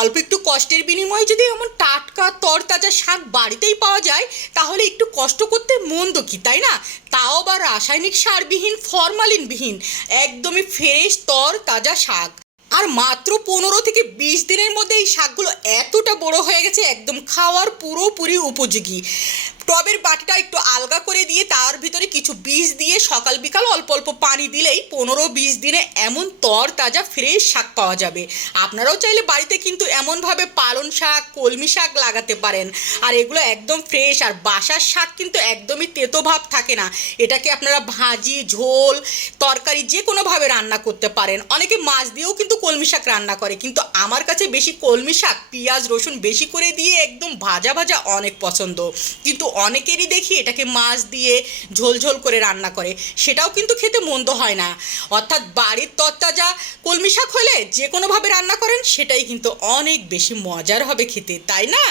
অল্প একটু কষ্টের বিনিময়ে যদি এমন টাটকা তরতাজা শাক বাড়িতেই পাওয়া যায়, তাহলে একটু কষ্ট করতে মন্দ কি, তাই না? তাও আবার রাসায়নিক সারবিহীন, ফরমালিনবিহীন, একদমই ফ্রেশ তরতাজা শাক। আর মাত্র 15 থেকে 20 দিনের মধ্যে এই শাকগুলো এতটা বড় হয়ে গেছে, একদম খাওয়ার পুরোপুরি উপযোগী। টবের বাটিটা একটু আলগা করে দিয়ে তার ভিতরে কিছু বীজ দিয়ে সকাল বিকাল অল্প অল্প পানি দিলেই 15-20 দিনে এমন তর তাজা ফ্রেশ শাক পাওয়া যাবে। আপনারাও চাইলে বাড়িতে কিন্তু এমনভাবে পালং শাক, কলমি শাক লাগাতে পারেন। আর এগুলো একদম ফ্রেশ, আর বাসার শাক কিন্তু একদমই তেতো ভাব থাকে না। এটাকে আপনারা ভাজি, ঝোল, তরকারি যে কোনোভাবে রান্না করতে পারেন। অনেকে মাছ দিয়েও কিন্তু কলমি শাক রান্না করে, কিন্তু আমার কাছে বেশি কলমি শাক পেঁয়াজ রসুন বেশি করে দিয়ে একদম ভাজা ভাজা অনেক পছন্দ। কিন্তু অনেকেরই দেখি এটাকে মাছ দিয়ে ঝোল ঝোল করে রান্না করে, সেটাও কিন্তু খেতে মন্দ হয় না। অর্থাৎ বাড়ির তরতাজা কলমি শাক হলে যে কোনোভাবে রান্না করেন সেটাই কিন্তু অনেক বেশি মজার হবে খেতে, তাই না?